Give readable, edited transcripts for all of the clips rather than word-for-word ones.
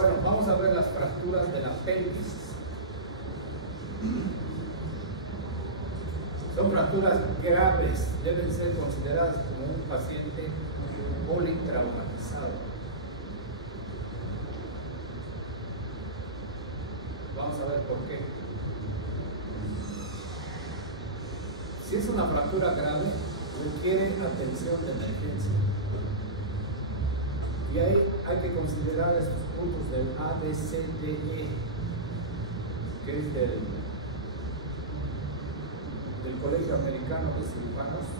Bueno, vamos a ver las fracturas de la pelvis. Son fracturas graves, deben ser consideradas como un paciente politraumatizado. Vamos a ver por qué. Si es una fractura grave, requiere atención de emergencia. Y ahí hay que considerar estos puntos del ABCDE, que es del Colegio Americano de Cirujanos,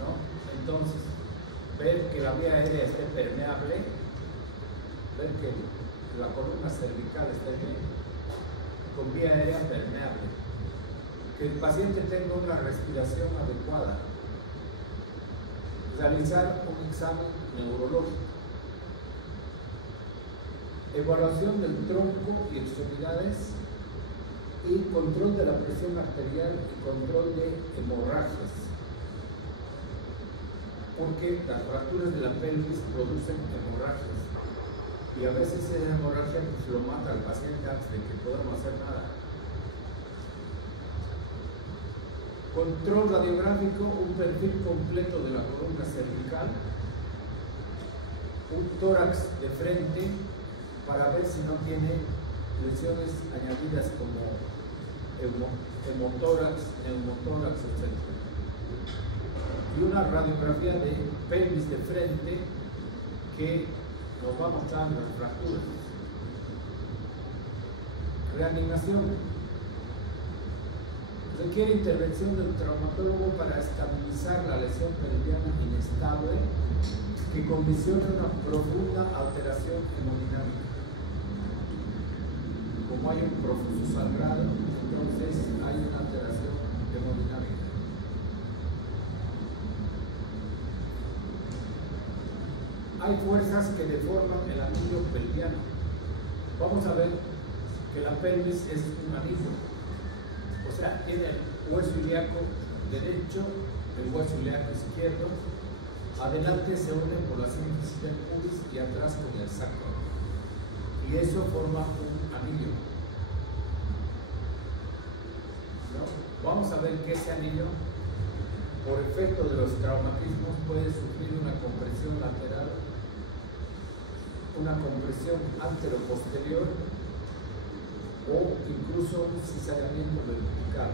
¿no? Entonces, ver que la vía aérea esté permeable, ver que la columna cervical esté bien, con vía aérea permeable, que el paciente tenga una respiración adecuada, realizar un examen neurológico, evaluación del tronco y extremidades, y control de la presión arterial y control de hemorragias, porque las fracturas de la pelvis producen hemorragias y a veces esa hemorragia lo mata al paciente antes de que podamos hacer nada. Control radiográfico, un perfil completo de la columna cervical, un tórax de frente para ver si no tiene lesiones añadidas como hemotórax, neumotórax, etc. Y una radiografía de pelvis de frente que nos va a mostrar las fracturas. Reanimación. Requiere intervención del traumatólogo para estabilizar la lesión pelviana inestable que condiciona una profunda alteración hemodinámica. Como hay un profuso sangrado, entonces hay una alteración hemodinámica. Hay fuerzas que deforman el anillo pelviano. Vamos a ver que la pelvis es un anillo. O sea, tiene el hueso ilíaco derecho, el hueso ilíaco izquierdo, adelante se une por la síntesis del pubis y atrás con el sacro. Y eso forma un anillo. ¿No? Vamos a ver que ese anillo, por efecto de los traumatismos, puede sufrir una compresión lateral, una compresión antero-posterior o incluso un cizallamiento vertical.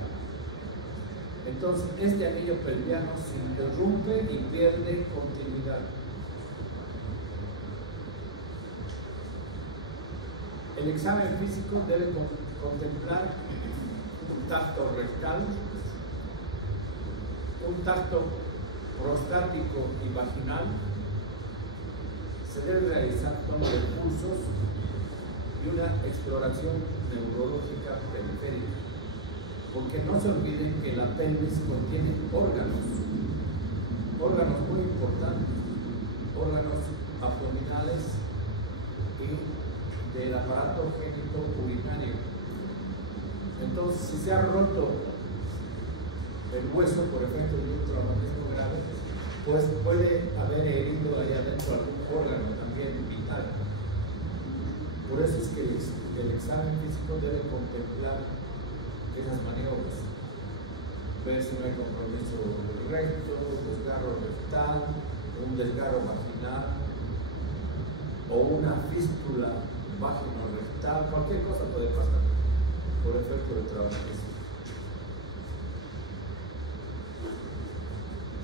Entonces, este anillo pelviano se interrumpe y pierde continuidad. El examen físico debe contemplar un tacto rectal, un tacto prostático y vaginal. Se debe realizar toma de pulsos y una exploración neurológica periférica, porque no se olviden que la pelvis contiene órganos muy importantes, órganos abdominales y del aparato génito urinario. Entonces, si se ha roto el hueso por efecto de un traumatismo grave, pues puede haber herido ahí adentro algún órgano también vital. Por eso es que el examen físico debe contemplar esas maniobras, ver si no hay compromiso del recto, desgarro rectal, un desgarro vaginal o una fístula vagino-rectal, cualquier cosa puede pasar por efecto del traumatismo.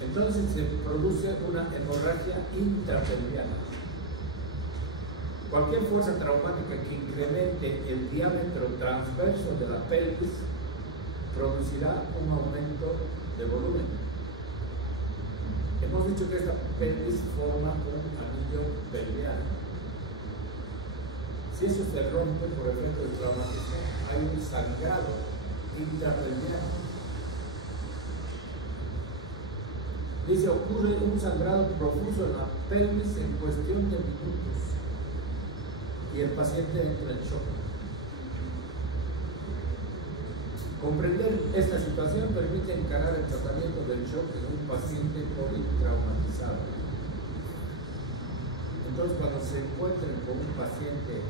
Entonces se produce una hemorragia intrapelviana. Cualquier fuerza traumática que incremente el diámetro transverso de la pelvis producirá un aumento de volumen. Hemos dicho que esta pelvis forma un anillo pelviano. Si eso se rompe por efecto del traumatismo, hay un sangrado intrapelviano. Dice, ocurre un sangrado profuso en la pelvis en cuestión de minutos y el paciente entra en shock. Comprender esta situación permite encarar el tratamiento del shock en un paciente politraumatizado. Entonces, cuando se se encuentren con un paciente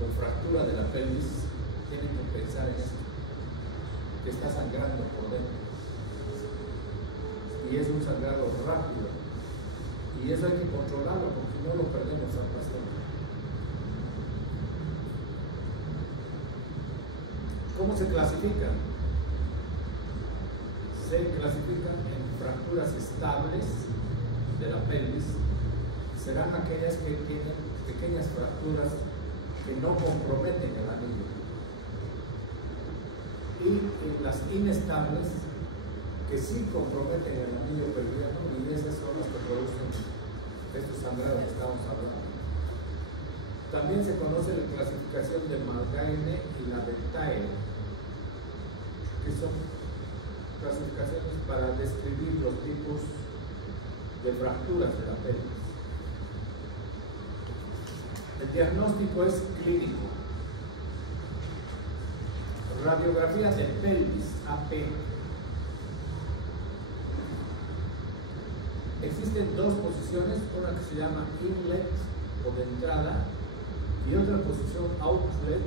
con fractura de la pelvis, tienen que pensar en esto, que está sangrando por dentro. Y es un sangrado rápido. Y eso hay que controlarlo porque no lo perdemos al paciente. ¿Cómo se clasifican? Se clasifican en fracturas estables de la pelvis. Serán aquellas que tienen pequeñas fracturas que no comprometen el anillo. Y las inestables que sí comprometen el anillo pelviano, y esas son las que producen estos sangrados que estamos hablando. También se conoce la clasificación de Malgaigne y la de Thayer, que son clasificaciones para describir los tipos de fracturas de la pelvis. El diagnóstico es clínico. Radiografía de pelvis, AP. Existen dos posiciones, una que se llama inlet o de entrada y otra posición outlet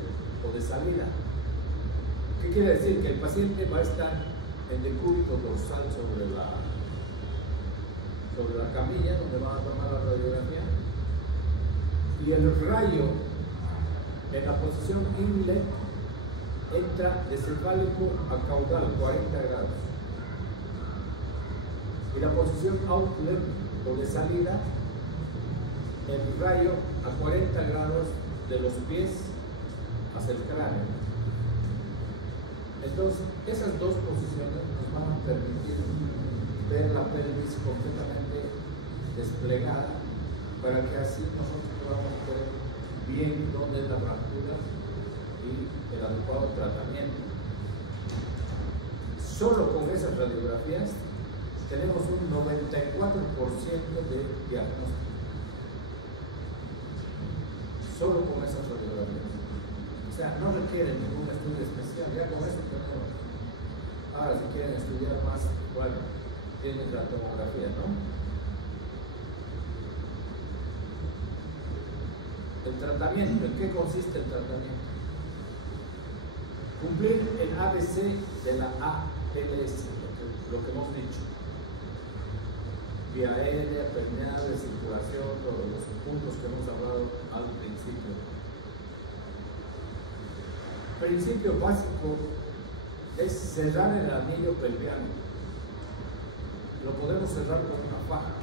o de salida. ¿Qué quiere decir? Que el paciente va a estar en decúbito dorsal sobre la camilla donde van a tomar la radiografía, y el rayo en la posición inlet entra de cefálico a caudal 40 grados. Y la posición outlet o de salida, el rayo a 40 grados de los pies hacia el cráneo. Entonces, esas dos posiciones nos van a permitir ver la pelvis completamente desplegada para que así nosotros podamos ver bien dónde es la fractura y el adecuado tratamiento. Solo con esas radiografías tenemos un 94% de diagnóstico. Solo con esas radiografías. O sea, no requieren ningún estudio especial, ya con eso tenemos. Ahora, si quieren estudiar más, bueno, tienen la tomografía, ¿no? El tratamiento, ¿en qué consiste el tratamiento? Cumplir el ABC de la ALS, lo que hemos dicho. Vía aérea, permeable, circulación, todos los puntos que hemos hablado al principio. El principio básico es cerrar el anillo pelviano. Lo podemos cerrar con una faja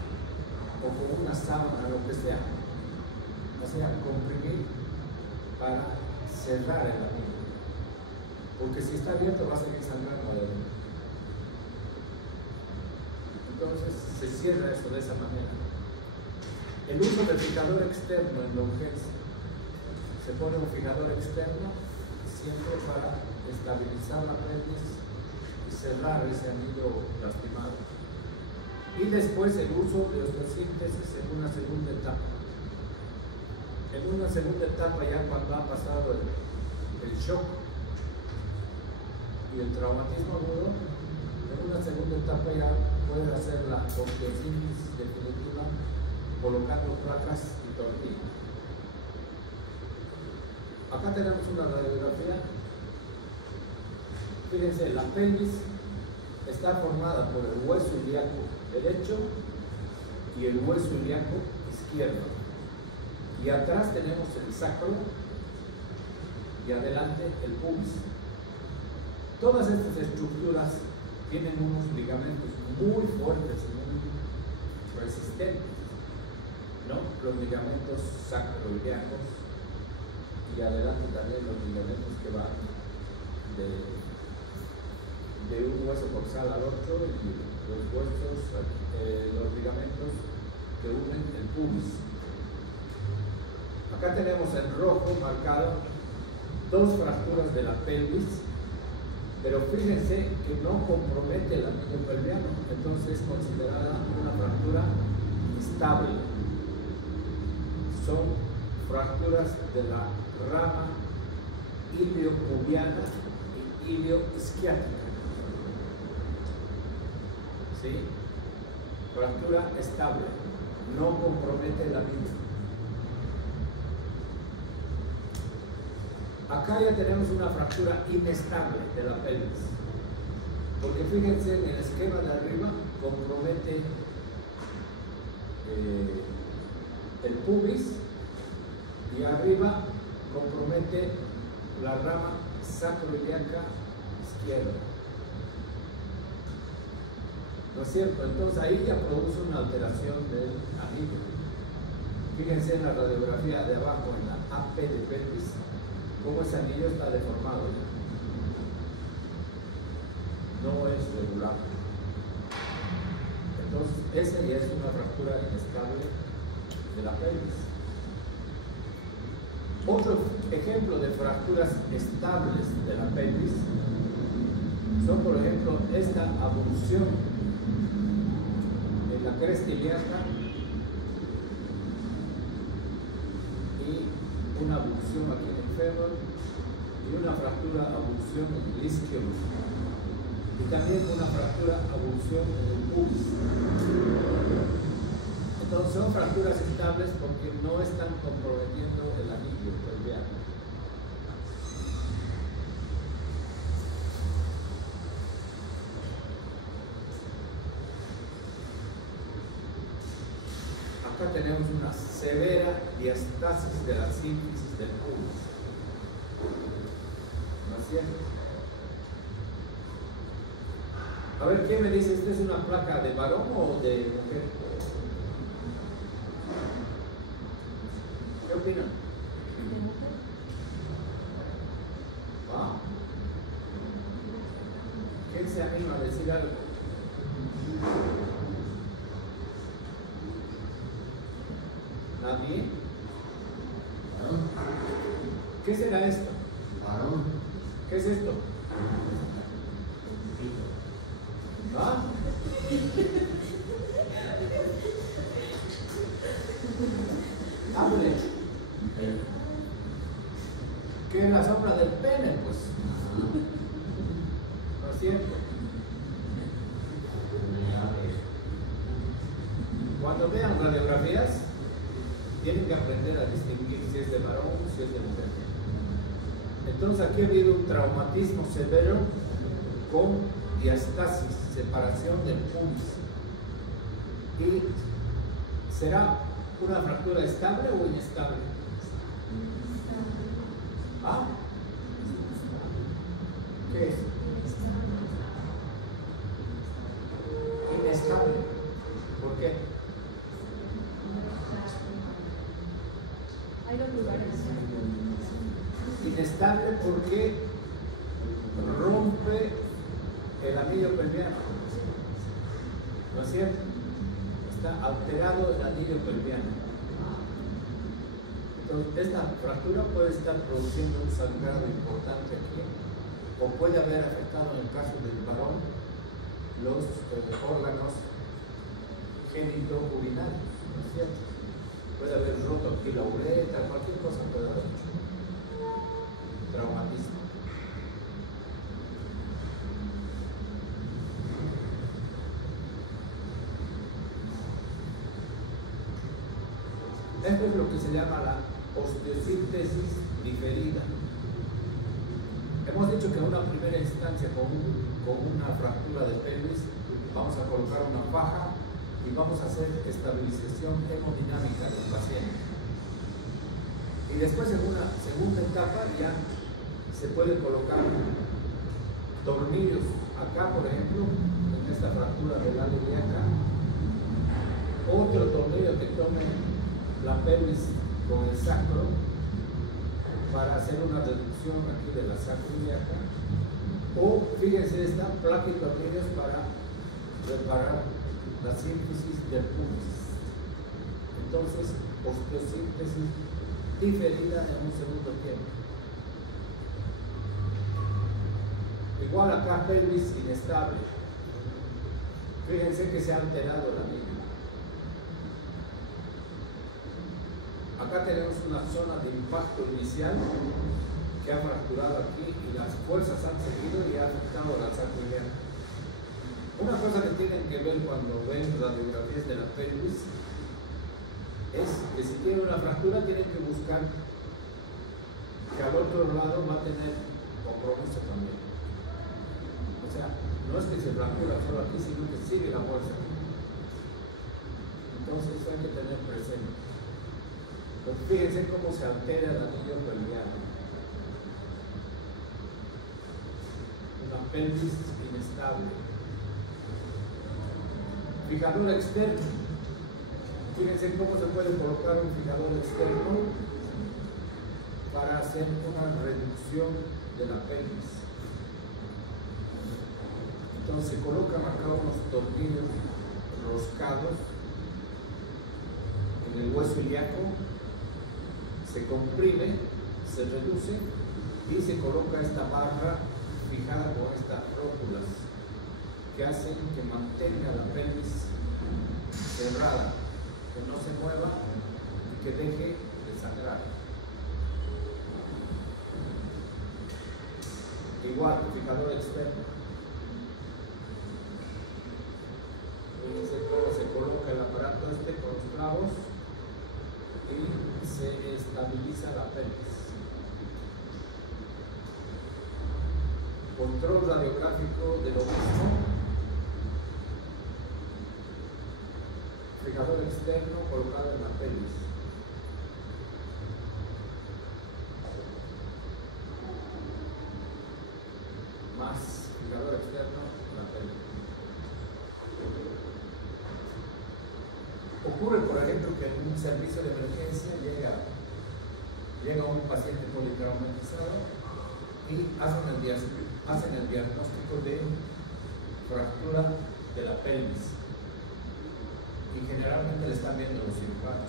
o con una sábana, lo que sea. O sea, comprimir para cerrar el anillo. Porque si está abierto va a seguir sangrando adentro. Entonces se cierra esto de esa manera. El uso del fijador externo en la urgencia. Se pone un fijador externo siempre para estabilizar la pelvis y cerrar ese anillo lastimado. Y después el uso de osteosíntesis en una segunda etapa. En una segunda etapa, ya cuando ha pasado el shock y el traumatismo agudo, en una segunda etapa ya pueden hacer la osteosíntesis definitiva colocando placas y tornillos. Acá tenemos una radiografía. Fíjense, la pelvis está formada por el hueso ilíaco derecho y el hueso ilíaco izquierdo. Y atrás tenemos el sacro y adelante el pubis. Todas estas estructuras tienen unos ligamentos muy fuertes y muy resistentes, ¿no? Los ligamentos sacroiliacos y adelante también los ligamentos que van de un hueso coxal al otro y los huesos, los ligamentos que unen el pubis. Acá tenemos en rojo marcado dos fracturas de la pelvis, pero fíjense que no compromete el anillo pelviano, entonces es considerada una fractura estable. Son fracturas de la rama iliopubiana y ilioisquiática. ¿Sí? Fractura estable, no compromete el anillo. Acá ya tenemos una fractura inestable de la pelvis, porque fíjense, en el esquema de arriba compromete el pubis y arriba compromete la rama sacroiliaca izquierda. ¿No es cierto? Entonces ahí ya produce una alteración del anillo. Fíjense en la radiografía de abajo, en la AP de pelvis, cómo ese anillo está deformado ya. No es regular. Entonces, esa ya es una fractura inestable de la pelvis. Otro ejemplo de fracturas estables de la pelvis son, por ejemplo, esta abducción en la cresta ilíaca y una abducción aquí en el fémur y una fractura abducción en el isquion y también una fractura abducción en el pubis. Entonces son fracturas estables porque no están comprometiendo el anillo pelviano. Acá tenemos una severa diastasis de la sínfisis del pubis. ¿No es cierto? A ver, ¿quién me dice? ¿Esta es una placa de varón o de mujer? ¿Qué opinan? ¿Ah? ¿Quién se anima a decir algo? ¿Nadie? ¿Qué será esto? Varón. ¿Qué es esto? ¿Ah? Hable. ¿Qué es la sombra del pene? Pues. ¿No es cierto? Cuando vean radiografías, tienen que aprender a distinguir si es de varón o si es de mujer. Entonces aquí ha habido un traumatismo severo con diastasis, separación del pubis. ¿Y será una fractura estable o inestable? ¿Ah? ¿Qué es? Inestable. ¿Por qué? Hay dos lugares. Inestable porque rompe el anillo pelviano. ¿No es cierto? Está alterado el anillo pelviano. Entonces, esta fractura puede estar produciendo un sangrado importante aquí, o puede haber afectado, en el caso del varón, los órganos genitourinarios. ¿No es cierto? Puede haber roto aquí la uretra, cualquier cosa puede haber hecho. Traumatismo. Esto es lo que se llama la osteosíntesis diferida. Hemos dicho que en una primera instancia con una fractura de pelvis vamos a colocar una faja y vamos a hacer estabilización hemodinámica del paciente. Y después en una segunda etapa ya se puede colocar tornillos. Acá, por ejemplo, en esta fractura del ala ilíaca, otro tornillo que tome la pelvis con el sacro para hacer una reducción aquí de la sacroiliaca, o fíjense, esta placa y tornillos para reparar la síntesis del pubis. Entonces, osteosíntesis diferida en un segundo tiempo. Igual acá pelvis inestable. Fíjense que se ha alterado la anillo. Acá tenemos una zona de impacto inicial que ha fracturado aquí y las fuerzas han seguido y ha afectado la sacroiliaca. Una cosa que tienen que ver cuando ven radiografías de la pelvis es que si tienen una fractura tienen que buscar porque al otro lado va a tener compromiso también. O sea, no es que se fractura solo aquí, sino que sigue la fuerza. Entonces hay que tener presente. Pues fíjense cómo se altera el anillo pelviano. Una pelvis inestable. Fijador externo. Fíjense cómo se puede colocar un fijador externo para hacer una reducción de la pelvis. Entonces se colocan acá unos tornillos roscados en el hueso ilíaco, se comprime, se reduce y se coloca esta barra fijada con estas rótulas que hacen que mantenga la pelvis cerrada, que no se mueva y que deje de sangrar. Igual, fijador externo. Fíjense cómo se coloca el aparato este con los clavos y se estabiliza la pelvis. Control radiográfico de lo mismo. Fijador externo colocado en la pelvis. Más fijador externo en la pelvis. Ocurre, por ejemplo, que en un servicio de emergencia llega un paciente politraumatizado y hacen el diagnóstico de fractura de la pelvis. Y generalmente le están viendo los cirujanos.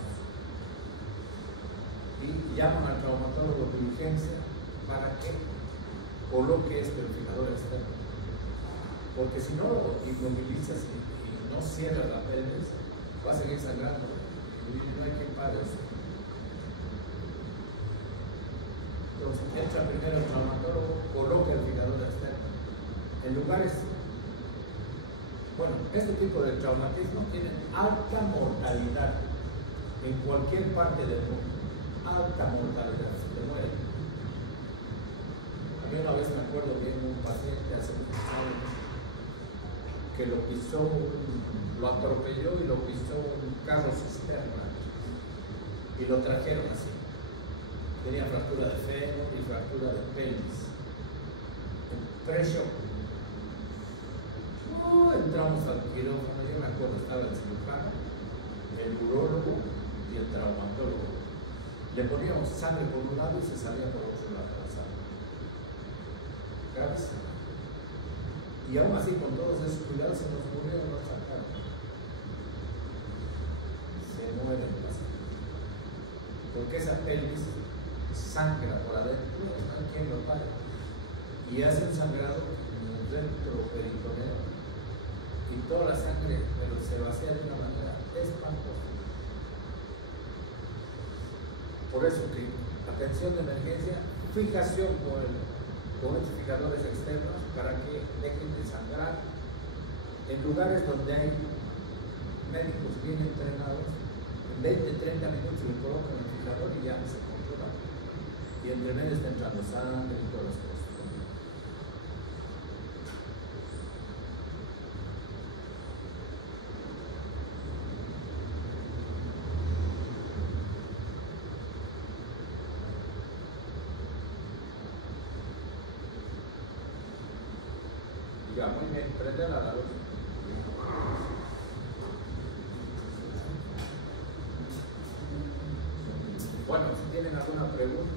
Y llaman al traumatólogo de urgencia para que coloque el fijador externo. Porque si no lo inmovilizas y no cierras la pelvis, va a seguir sangrando y no hay quien pare eso. Entonces entra primero el traumatólogo, coloca el fijador externo. En lugares, bueno, este tipo de traumatismo tienen alta mortalidad en cualquier parte del mundo. Alta mortalidad, se te muere. A mí una vez me acuerdo que un paciente hace muchos años que lo pisó, lo atropelló y lo pisó un carro cisterna y lo trajeron así. Tenía fractura de fémur y fractura de pelvis. Pre-shock. Entramos al quirófano, yo me acuerdo, estaba el cirujano, el urólogo y el traumatólogo. Le poníamos sangre por un lado y se salía por otro lado la sangre. Gravísimo. Y aún así, con todos esos cuidados, se nos murió y nos sacaron. Se muere el paciente. Porque esa pelvis sangra por adentro, no hay quien lo pague. Y hace un sangrado retroperitoneo. Y toda la sangre, pero se vacía de una manera espantosa. Por eso que, atención de emergencia, fijación con estos fijadores externos para que dejen de sangrar en lugares donde hay médicos bien entrenados. En 20-30 minutos le colocan el fijador y ya se controla. Y entre medio está entrando sangre y todas las cosas. Ya, muy bien, prende la luz. Bueno, si tienen alguna pregunta.